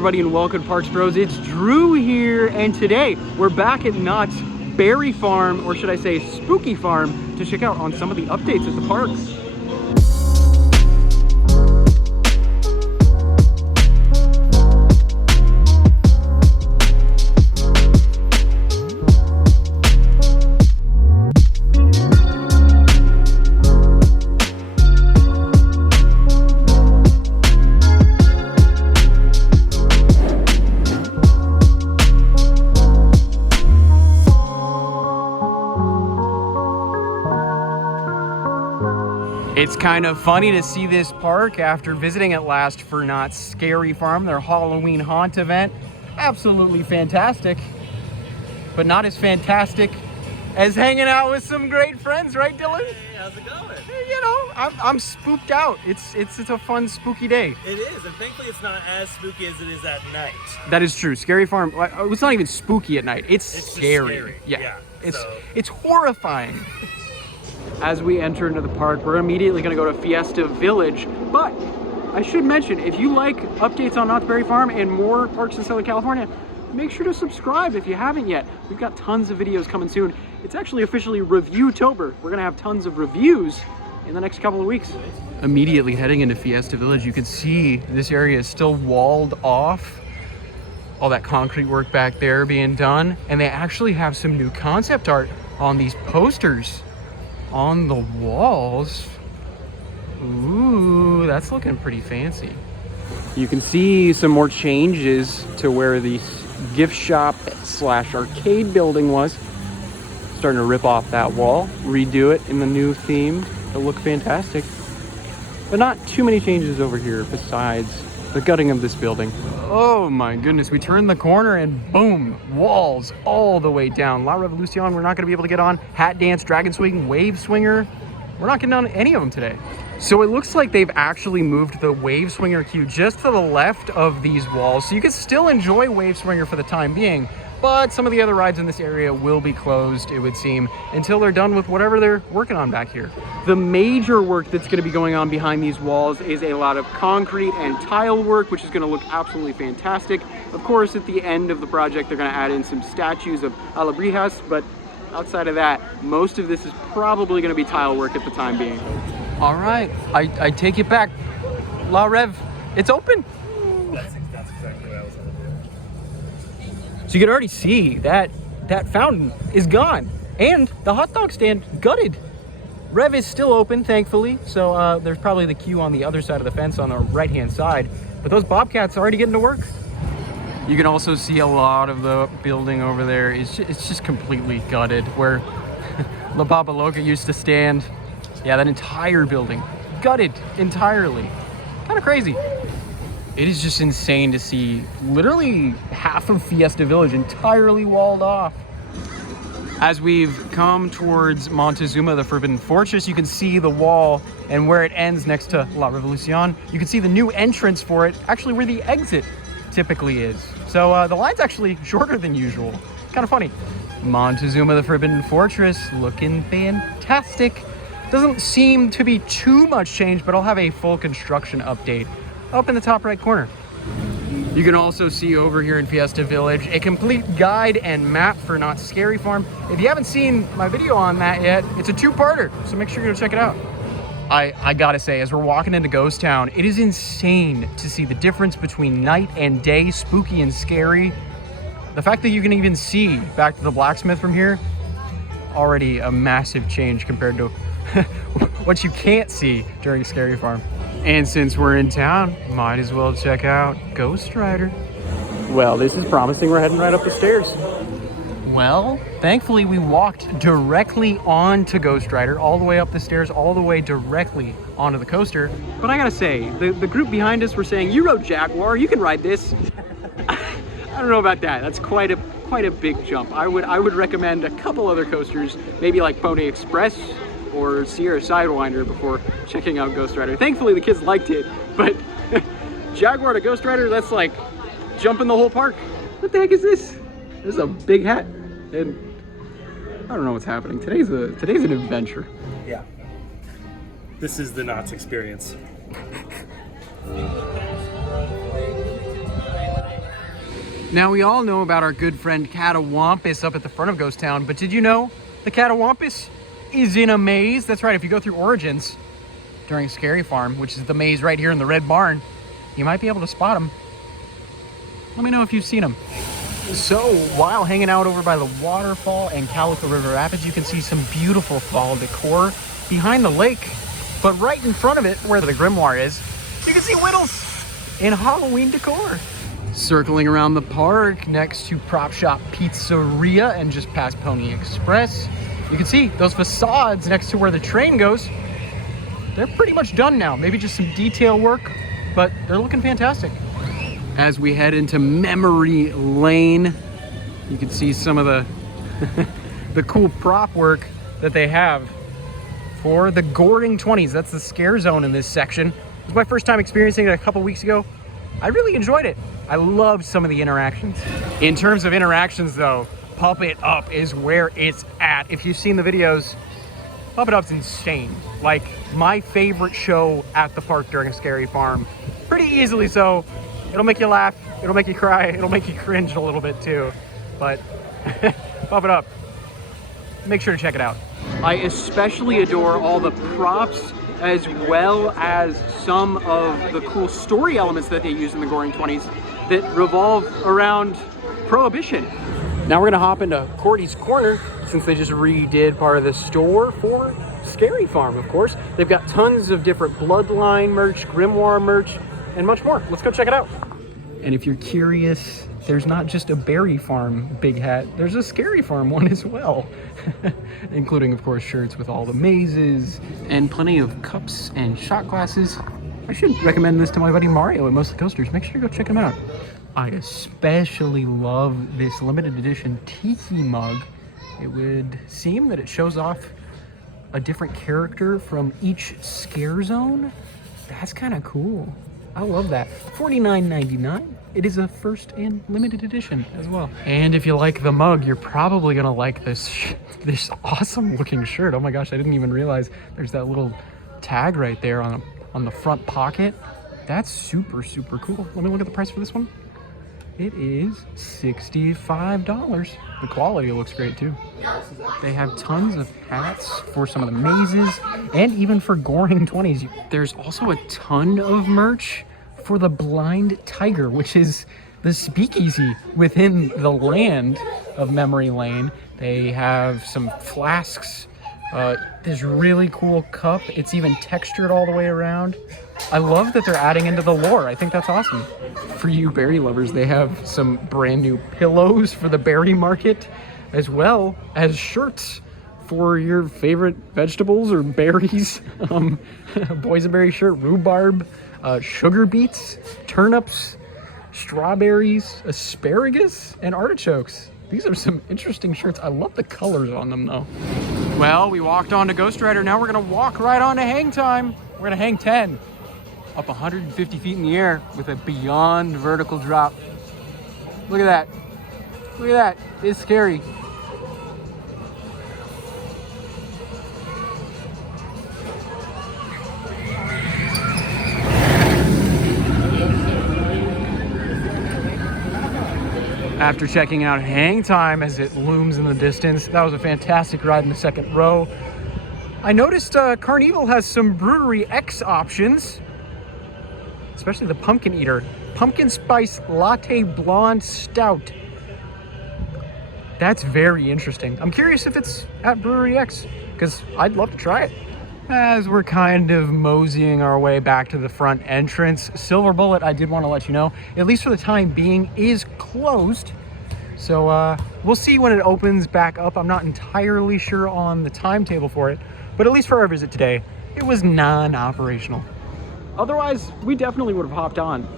everybody, and welcome to Parks Bros. It's Drew here, and today we're back at Knott's Berry Farm, or should I say Spooky Farm, to check out on some of the updates at the park. It's kind of funny to see this park after visiting it last for Knott's Scary Farm, their Halloween haunt event. Absolutely fantastic, but not as fantastic as hanging out with some great friends, right, Dylan? Hey, how's it going? You know, I'm spooked out. It's a fun, spooky day. It is, and thankfully it's not as spooky as it is at night. That is true. Scary Farm, it's not even spooky at night. It's scary. Scary. Yeah. So. It's horrifying. As we enter into the park, we're immediately going to go to Fiesta Village. But I should mention, if you like updates on Knott's Berry Farm and more parks in Southern California, make sure to subscribe if you haven't yet. We've got tons of videos coming soon. It's actually officially Review-tober. We're going to have tons of reviews in the next couple of weeks. Immediately heading into Fiesta Village, you can see this area is still walled off. All that concrete work back there being done. And they actually have some new concept art on these posters on the walls. Ooh, that's looking pretty fancy. You can see some more changes to where the gift shop slash arcade building was. Starting to rip off that wall, redo it in the new theme. It'll look fantastic. But not too many changes over here besides the gutting of this building. Oh my goodness, we turned the corner and boom, walls all the way down. La Revolucion, we're not gonna be able to get on. Hat Dance, Dragon Swing, Wave Swinger. We're not getting on any of them today. So it looks like they've actually moved the Wave Swinger queue just to the left of these walls. So you can still enjoy Wave Swinger for the time being, but some of the other rides in this area will be closed, it would seem, until they're done with whatever they're working on back here. The major work that's going to be going on behind these walls is a lot of concrete and tile work, which is going to look absolutely fantastic. Of course, at the end of the project, they're going to add in some statues of Alebrijas, but outside of that, most of this is probably going to be tile work at the time being. All right, I take it back. La Rev, it's open. That's exactly what I was gonna do. So you can already see that fountain is gone, and the hot dog stand gutted. Rev is still open, thankfully, so there's probably the queue on the other side of the fence on the right-hand side, but those bobcats are already getting to work. You can also see a lot of the building over there. It's just completely gutted, where La Baba Loca used to stand. Yeah, that entire building, gutted entirely. Kind of crazy. It is just insane to see literally half of Fiesta Village entirely walled off. As we've come towards Montezuma, the Forbidden Fortress, you can see the wall, and where it ends next to La Revolucion, you can see the new entrance for it, actually where the exit typically is. So the line's actually shorter than usual. Kind of funny. Montezuma, the Forbidden Fortress, looking fantastic. Doesn't seem to be too much change, but I'll have a full construction update up in the top right corner. You can also see over here in Fiesta Village a complete guide and map for Knott's Scary Farm. If you haven't seen my video on that yet, it's a two-parter, so make sure you go check it out. I gotta say, as we're walking into Ghost Town, it is insane to see the difference between night and day, spooky and scary. The fact that you can even see back to the blacksmith from here, already a massive change compared to what you can't see during Scary Farm. And since we're in town, might as well check out Ghost Rider. Well, this is promising. We're heading right up the stairs. Well, thankfully we walked directly onto Ghost Rider, all the way up the stairs, all the way directly onto the coaster. But I gotta say, the group behind us were saying, you rode Jaguar, you can ride this. I don't know about that. That's quite a big jump. I would recommend a couple other coasters, maybe like Pony Express or Sierra Sidewinder before checking out Ghost Rider. Thankfully the kids liked it, but Jaguar to Ghost Rider, that's like jumping the whole park. What the heck is this? This is a big hat, and I don't know what's happening. Today's an adventure. Yeah. This is the Knott's experience. Now, we all know about our good friend Catawampus up at the front of Ghost Town, but did you know the Catawampus is in a maze? That's right, if you go through Origins during Scary Farm, which is the maze right here in the red barn, you might be able to spot him. Let me know if you've seen him. So, while hanging out over by the waterfall and Calico River Rapids, you can see some beautiful fall decor behind the lake. But right in front of it, where the grimoire is, you can see Whittles in Halloween decor. Circling around the park next to Prop Shop Pizzeria and just past Pony Express, you can see those facades next to where the train goes. They're pretty much done now. Maybe just some detail work, but they're looking fantastic. As we head into Memory Lane, you can see some of the the cool prop work that they have for the Goring 20s. That's the scare zone in this section. It was my first time experiencing it a couple weeks ago. I really enjoyed it. I love some of the interactions. In terms of interactions though, Puppet Up is where it's at. If you've seen the videos, Puppet Up's insane. Like my favorite show at the park during a Scary Farm. Pretty easily so. It'll make you laugh, it'll make you cry, it'll make you cringe a little bit too. But Puppet Up, make sure to check it out. I especially adore all the props as well as some of the cool story elements that they use in the Goring 20s that revolve around Prohibition. Now we're gonna hop into Cordy's Corner since they just redid part of the store for Scary Farm, of course. They've got tons of different Bloodline merch, Grimoire merch, and much more. Let's go check it out. And if you're curious, there's not just a Berry Farm big hat, there's a Scary Farm one as well. Including, of course, shirts with all the mazes and plenty of cups and shot glasses. I should recommend this to my buddy Mario at Mostly Coasters. Make sure to go check him out. I especially love this limited edition Tiki mug. It would seem that it shows off a different character from each scare zone. That's kind of cool. I love that. $49.99. It is a first and limited edition as well. And if you like the mug, you're probably gonna like this awesome looking shirt. Oh my gosh, I didn't even realize there's that little tag right there on the front pocket. That's super, super cool. Let me look at the price for this one. It is $65. The quality looks great too. They have tons of hats for some of the mazes and even for Goring 20s. There's also a ton of merch for the Blind Tiger, which is the speakeasy within the land of Memory Lane. They have some flasks, this really cool cup. It's even textured all the way around. I love that they're adding into the lore. I think that's awesome. For you berry lovers, they have some brand new pillows for the berry market, as well as shirts for your favorite vegetables or berries. Boysenberry shirt, rhubarb, sugar beets, turnips, strawberries, asparagus, and artichokes. These are some interesting shirts. I love the colors on them though. Well, we walked on to Ghost Rider. Now we're gonna walk right on to Hang Time. We're gonna hang 10. Up 150 feet in the air with a beyond vertical drop. Look at that. Look at that. It's scary. After checking out Hang Time as it looms in the distance, that was a fantastic ride in the second row. I noticed Carnival has some Brewery X options, especially the Pumpkin Eater. Pumpkin Spice Latte Blonde Stout. That's very interesting. I'm curious if it's at Brewery X, because I'd love to try it. As we're kind of moseying our way back to the front entrance, Silver Bullet, I did want to let you know, at least for the time being, is closed. So we'll see when it opens back up. I'm not entirely sure on the timetable for it, but at least for our visit today, it was non-operational. Otherwise, we definitely would have hopped on.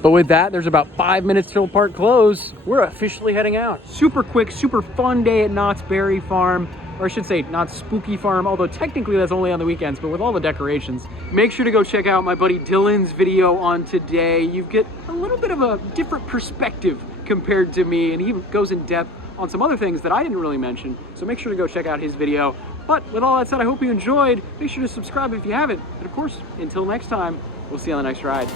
But with that, there's about 5 minutes till park close. We're officially heading out. Super quick, super fun day at Knott's Berry Farm. Or I should say Knott's Spooky Farm, although technically that's only on the weekends, but with all the decorations. Make sure to go check out my buddy Dylan's video on today. You get a little bit of a different perspective compared to me, and he goes in depth on some other things that I didn't really mention. So make sure to go check out his video. But with all that said, I hope you enjoyed. Make sure to subscribe if you haven't. And of course, until next time, we'll see you on the next ride.